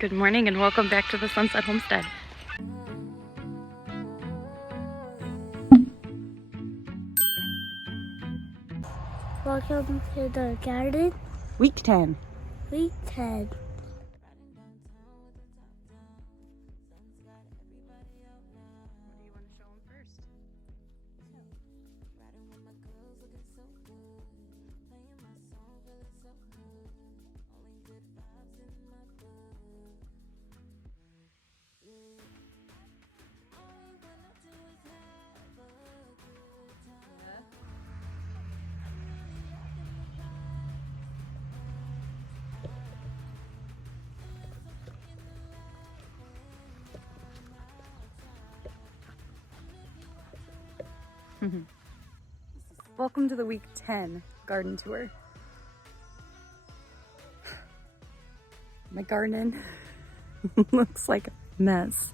Good morning and welcome back to the Sunset Homestead. Welcome to the garden. Week 10. Week 10. What do you want to show them first? Welcome to the week 10 garden tour. My garden looks like a mess.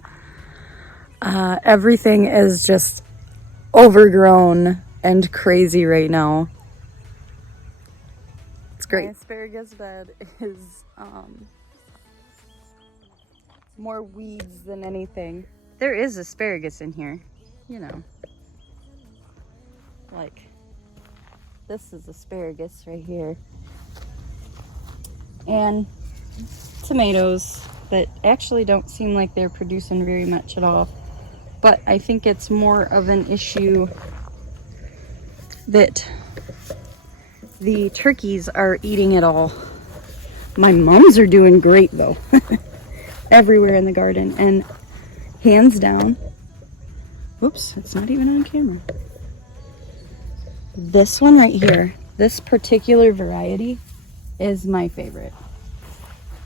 Everything is just overgrown and crazy right now. It's great. My asparagus bed is more weeds than anything. There is asparagus in here, you know. Like, this is asparagus right here. And tomatoes that actually don't seem like they're producing very much at all. But I think it's more of an issue that the turkeys are eating it all. My mums are doing great though. Everywhere in the garden, and hands down, oops, it's not even on camera. This one right here, this particular variety is my favorite.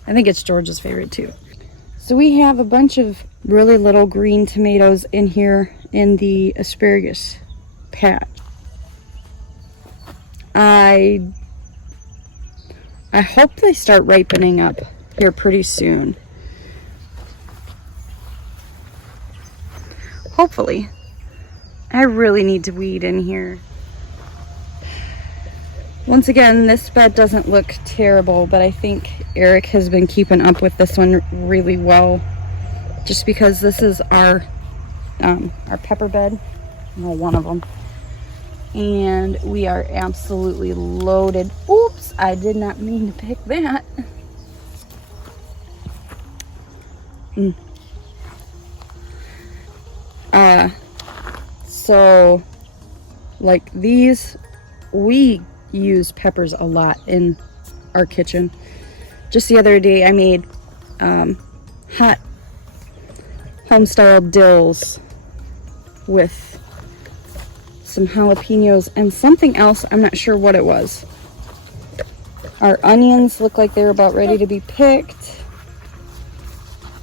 I think it's George's favorite too. So we have a bunch of really little green tomatoes in here in the asparagus patch. I hope they start ripening up here pretty soon. Hopefully. I really need to weed in here. Once again, this bed doesn't look terrible, but I think Eric has been keeping up with this one really well. Just because this is our pepper bed, well, one of them. And we are absolutely loaded. Oops, I did not mean to pick that. So, like these, we use peppers a lot in our kitchen. Just the other day I made hot home-style dills with some jalapenos and something else. I'm not sure what it was. Our onions look like they're about ready to be picked.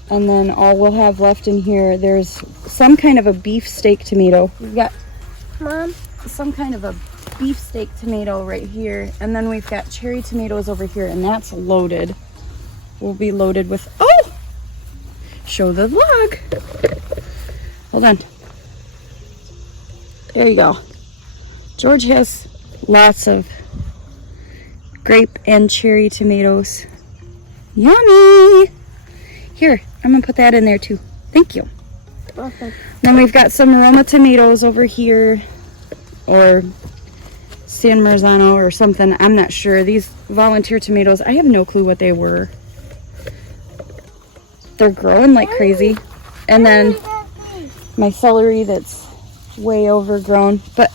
And then all we'll have left in here, there's some kind of a beefsteak tomato. We've got Mom, some kind of a beefsteak tomato right here, and then we've got cherry tomatoes over here, and that's loaded. We'll be loaded with, oh, show the vlog. Hold on. There you go. George has lots of grape and cherry tomatoes. Yummy. Here, I'm gonna put that in there too. Thank you. welcome. Then we've got some Roma tomatoes over here, or San Marzano or something. I'm not sure. These volunteer tomatoes, I have no clue what they were. They're growing like crazy. And then my celery that's way overgrown, but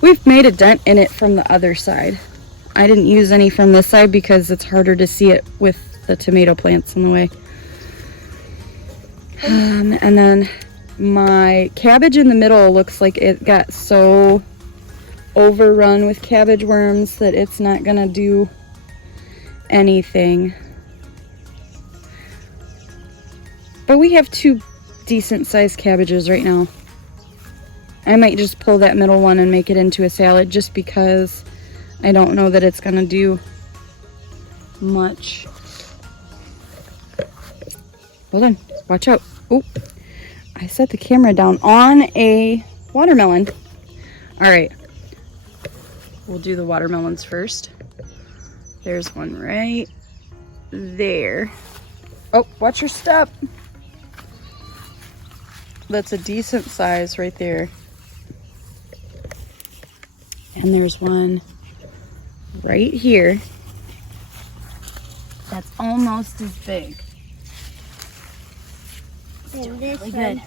we've made a dent in it from the other side. I didn't use any from this side because it's harder to see it with the tomato plants in the way. And then my cabbage in the middle looks like it got so overrun with cabbage worms that it's not gonna do anything. But we have two decent sized cabbages right now. I might just pull that middle one and make it into a salad just because I don't know that it's gonna do much. Hold on, watch out. Oh, I set the camera down on a watermelon. All right, we'll do the watermelons first. There's one right there. Oh, watch your step. That's a decent size right there. And there's one right here that's almost as big. And this Really one. good.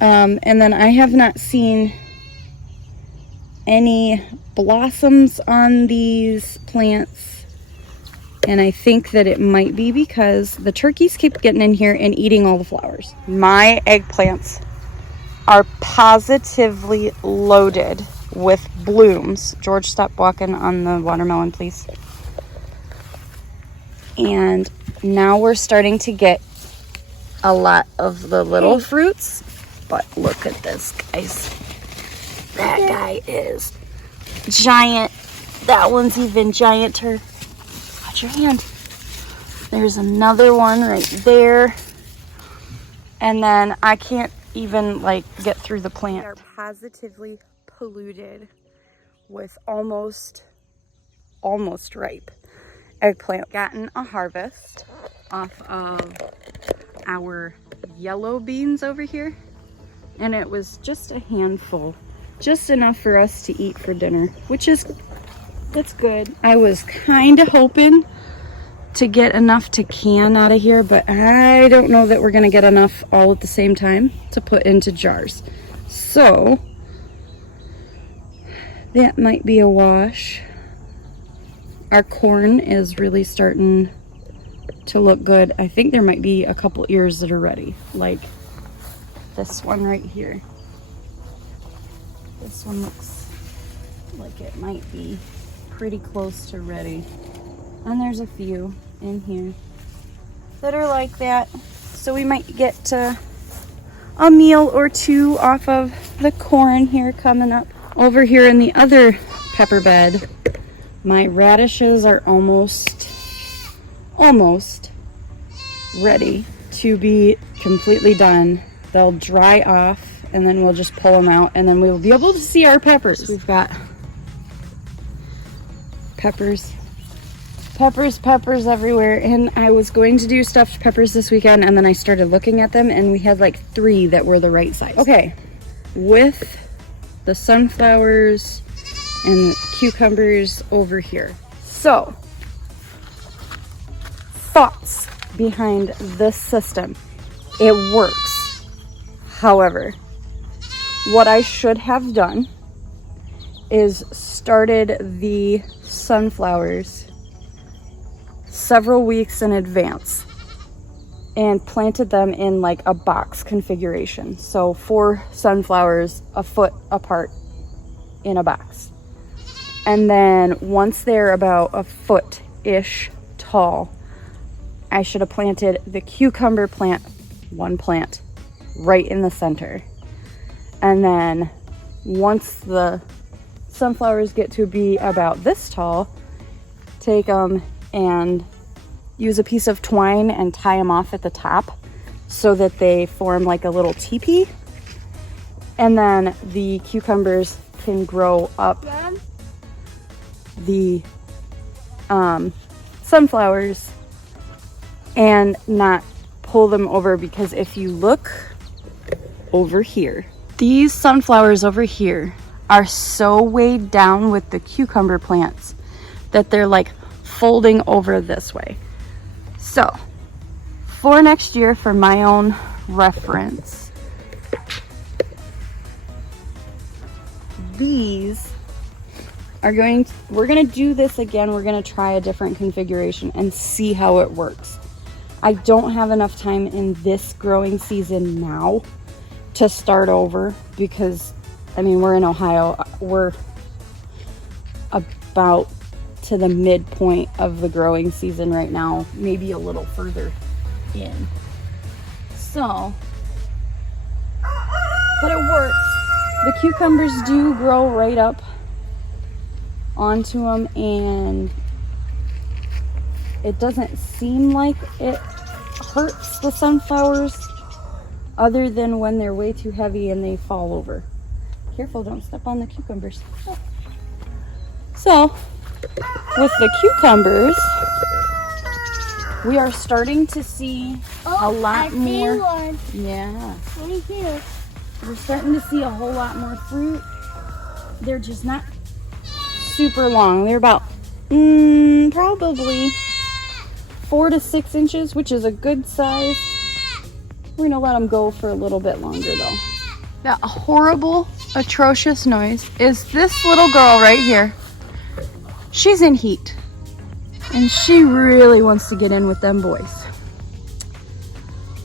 And then I have not seen any blossoms on these plants. And I think that it might be because the turkeys keep getting in here and eating all the flowers. My eggplants are positively loaded with blooms. George, stop walking on the watermelon, please. And now we're starting to get a lot of the little fruits. But look at this, guys. That guy is giant. That one's even gianter. Watch your hand. There's another one right there. And then I can't even like get through the plant. They are positively polluted with almost ripe eggplant. Gotten a harvest off of our yellow beans over here. And it was just a handful. Just enough for us to eat for dinner, that's good. I was kind of hoping to get enough to can out of here, but I don't know that we're gonna get enough all at the same time to put into jars. So that might be a wash. Our corn is really starting to look good. I think there might be a couple ears that are ready, like this one right here. This one looks like it might be pretty close to ready. And there's a few in here that are like that. So we might get a meal or two off of the corn here coming up. Over here in the other pepper bed, my radishes are almost ready to be completely done. They'll dry off and then we'll just pull them out and then we'll be able to see our peppers. We've got peppers everywhere, and I was going to do stuffed peppers this weekend and then I started looking at them and we had like 3 that were the right size. Okay, with the sunflowers and cucumbers over here. So, thoughts behind this system. It works. However, what I should have done is started the sunflowers several weeks in advance and planted them in like a box configuration. So 4 sunflowers a foot apart in a box. And then once they're about a foot-ish tall, I should have planted the cucumber plant, one plant, right in the center. And then once the sunflowers get to be about this tall, take them and use a piece of twine and tie them off at the top so that they form like a little teepee. And then the cucumbers can grow up the sunflowers and not pull them over, because if you look over here, these sunflowers over here are so weighed down with the cucumber plants that they're like folding over this way. So for next year, for my own reference, these are we're going to do this again. We're going to try a different configuration and see how it works. I don't have enough time in this growing season now to start over because, I mean, we're in Ohio. We're about to the midpoint of the growing season right now, maybe a little further in. So, but it works. The cucumbers do grow right up onto them, and it doesn't seem like it hurts the sunflowers other than when they're way too heavy and they fall over. Careful, don't step on the cucumbers. So with the cucumbers, We are starting to see a lot more. See one. Yeah. Me too. We're starting to see a whole lot more fruit. They're just not super long. They're about probably 4 to 6 inches, which is a good size. We're gonna let them go for a little bit longer though. That horrible, atrocious noise is this little girl right here. She's in heat. And she really wants to get in with them boys.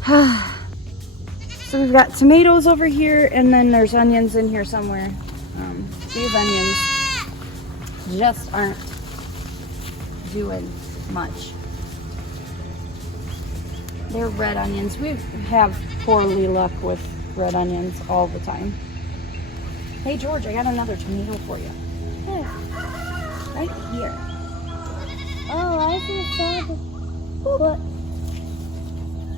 So we've got tomatoes over here, and then there's onions in here somewhere. These onions just aren't doing much. They're red onions. We have poorly luck with red onions all the time. Hey George, I got another tomato for you. Here. Right here. Oh, I just saw the. What?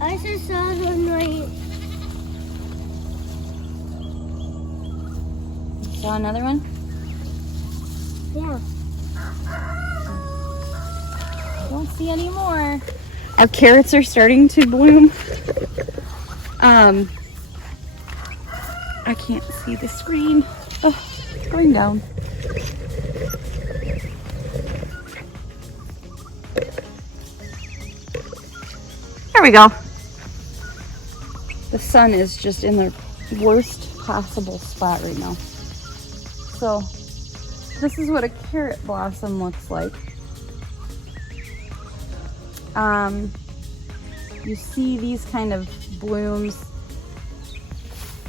I just saw the one right. Saw another one? Yeah. Don't see any more. Our carrots are starting to bloom. I can't see the screen. Oh, it's going down. There we go. The sun is just in the worst possible spot right now. So this is what a carrot blossom looks like. You see these kind of blooms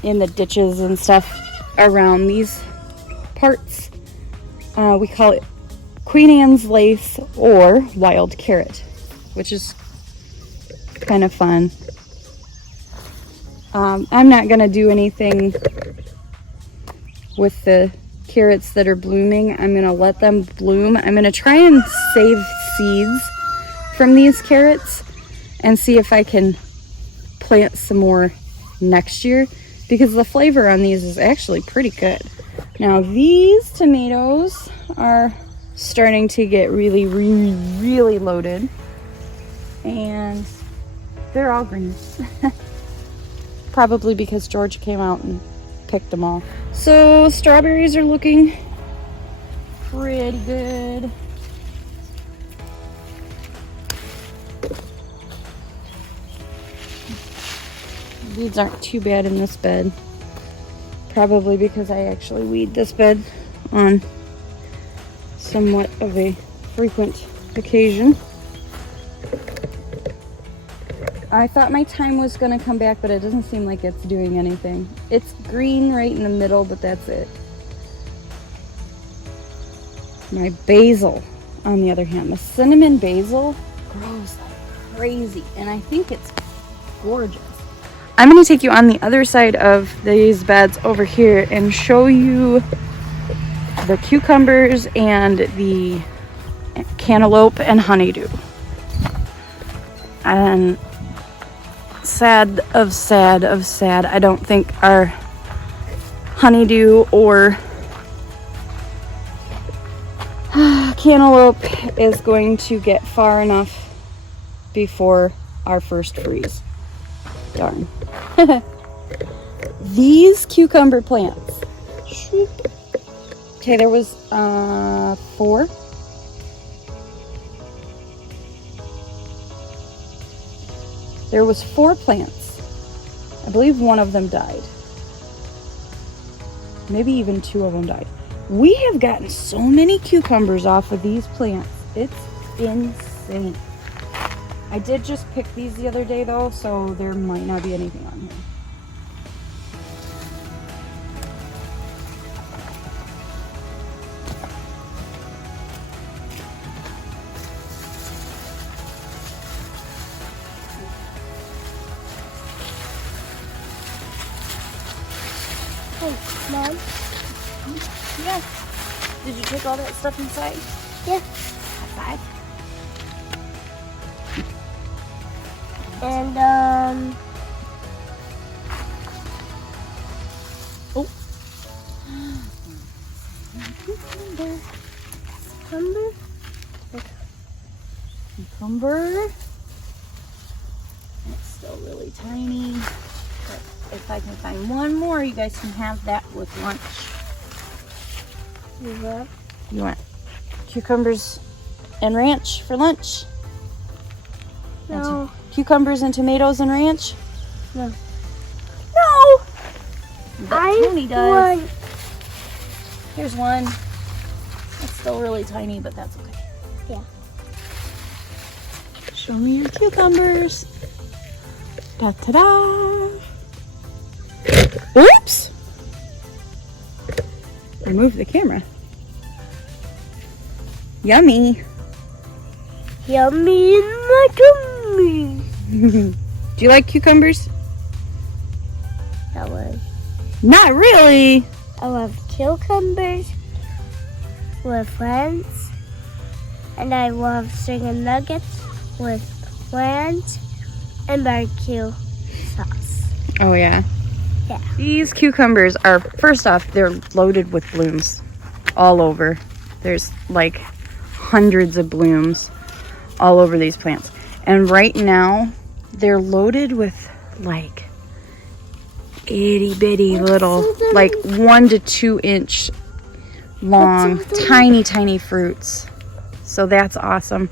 in the ditches and stuff around these parts. We call it Queen Anne's lace or wild carrot, which is kind of fun. I'm not gonna do anything with the carrots that are blooming. I'm gonna let them bloom. I'm gonna try and save seeds from these carrots and see if I can plant some more next year, because the flavor on these is actually pretty good. Now these tomatoes are starting to get really, really, really loaded, and they're all green. Probably because George came out and picked them all. So strawberries are looking pretty good. Weeds aren't too bad in this bed. Probably because I actually weed this bed on somewhat of a frequent occasion. I thought my thyme was gonna come back, but it doesn't seem like it's doing anything. It's green right in the middle, but that's it. My basil, on the other hand, the cinnamon basil grows like crazy, and I think it's gorgeous. I'm gonna take you on the other side of these beds over here and show you the cucumbers and the cantaloupe and honeydew. And sad, I don't think our honeydew or cantaloupe is going to get far enough before our first freeze. Darn. These cucumber plants. Okay, there was 4. There was 4 plants. I believe one of them died. Maybe even 2 of them died. We have gotten so many cucumbers off of these plants. It's insane. I did just pick these the other day though, so there might not be anything on here. Hey, Mom. Yeah. Did you take all that stuff inside? Yeah. High five. And Oh. Cucumber. Cucumber. Still really tiny. But if I can find one more, you guys can have that with lunch. You want cucumbers and ranch for lunch? No. Cucumbers and tomatoes and ranch? No. No! But I Tony does. want. Here's one. It's still really tiny, but that's okay. Yeah. Show me your cucumbers. Da-ta-da! Oops! Remove the camera. Yummy. Yummy in my tummy. Do you like cucumbers? That was. Not really. I love cucumbers with friends, and I love chicken nuggets with friends and barbecue sauce. Oh yeah. Yeah. These cucumbers are, first off, they're loaded with blooms all over. There's like hundreds of blooms all over these plants. And right now, they're loaded with like itty bitty little, like 1 to 2 inch long, tiny fruits. So that's awesome.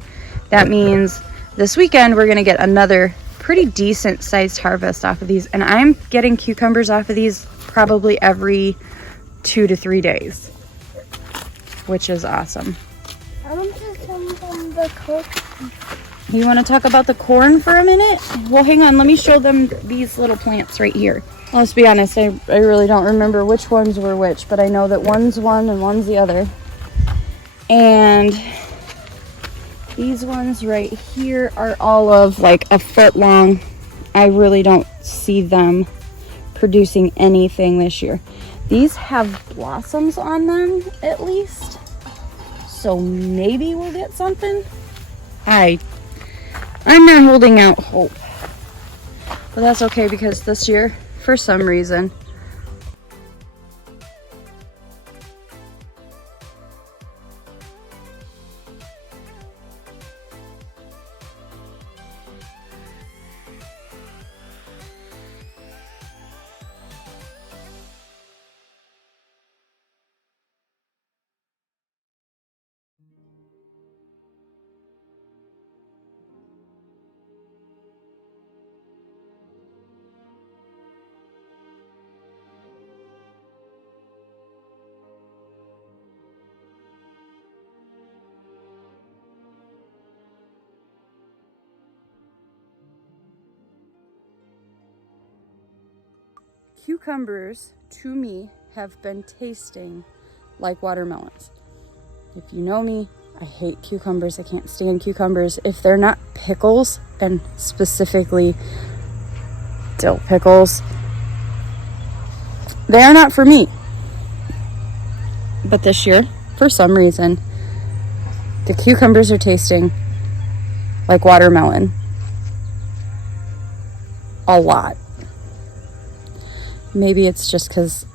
That means this weekend we're gonna get another pretty decent sized harvest off of these. And I'm getting cucumbers off of these probably every 2 to 3 days, which is awesome. I want to send them the cook. You want to talk about the corn for a minute? Well, hang on. Let me show them these little plants right here. Let's be honest. I really don't remember which ones were which, but I know that one's one and one's the other. And these ones right here are all of like a foot long. I really don't see them producing anything this year. These have blossoms on them at least. So maybe we'll get something. I'm not holding out hope. But that's okay because this year, for some reason, cucumbers, to me, have been tasting like watermelons. If you know me, I hate cucumbers. I can't stand cucumbers. If they're not pickles, and specifically dill pickles, they are not for me. But this year, for some reason, the cucumbers are tasting like watermelon. A lot. Maybe it's just because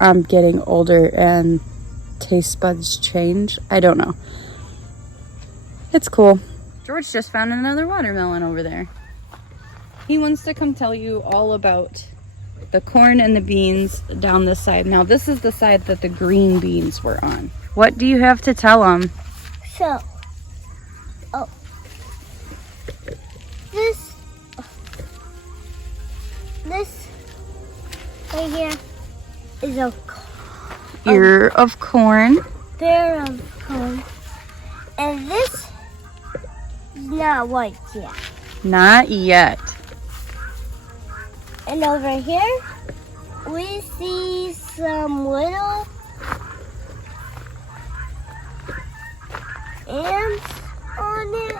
I'm getting older and taste buds change. I don't know. It's cool. George just found another watermelon over there. He wants to come tell you all about the corn and the beans down this side. Now, this is the side that the green beans were on. What do you have to tell him? So, this right here is a Ear of corn. bear of corn, and this is not white yet. Not yet. And over here, we see some little ants on it.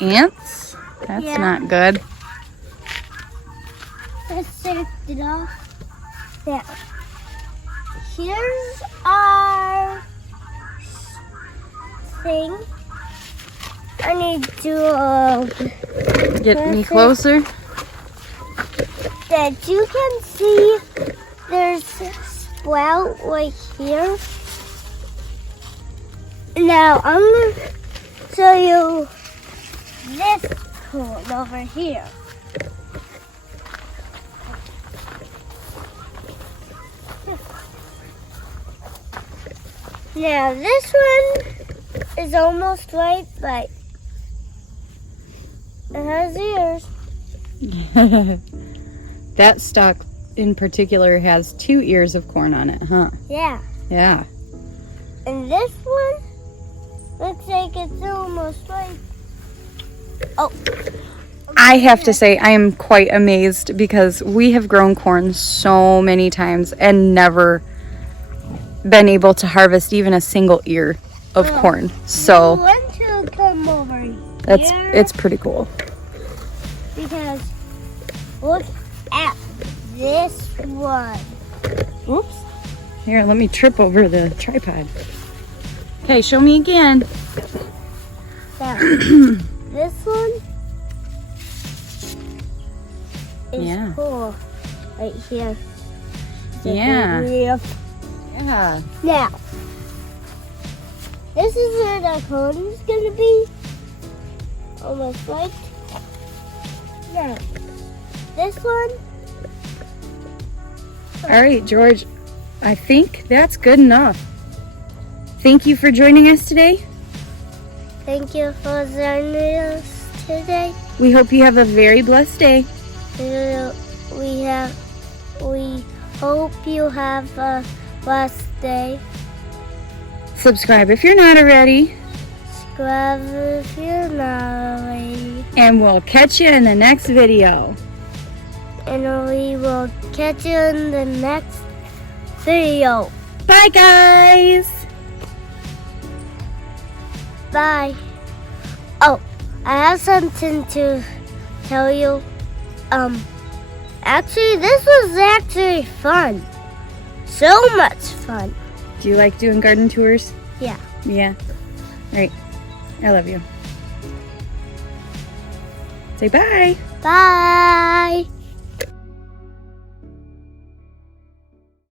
Ants? That's Yeah. not good. Let's take it off. There. Here's our thing. I need to Get me closer. that you can see there's a sprout right here. Now I'm going to show you this corn over here. Now this one is almost right, but it has ears. That stalk in particular has 2 ears of corn on it, huh? Yeah. Yeah. And this one looks like it's almost right. Oh. I have to say, I am quite amazed because we have grown corn so many times and never been able to harvest even a single ear of corn. I So want to come over here. it's pretty cool. Because look at this one. Oops. Here, let me trip over the tripod. Okay, show me again. Now, this one is Yeah. cool. Right here. It's a Yeah. big leaf. Yeah. Now, this is where the cone is going to be. Almost right. Now, this one. All right, George. I think that's good enough. Thank you for joining us today. Thank you for joining us today. We hope you have a very blessed day. We hope you have a blessed day. Subscribe if you're not already. Subscribe if you're not already. And we'll catch you in the next video. And we will catch you in the next video. Bye, guys. Bye. Oh, I have something to tell you. Actually, this was actually fun. So much fun. Do you like doing garden tours? Yeah. Yeah. All right. I love you. Say bye. Bye.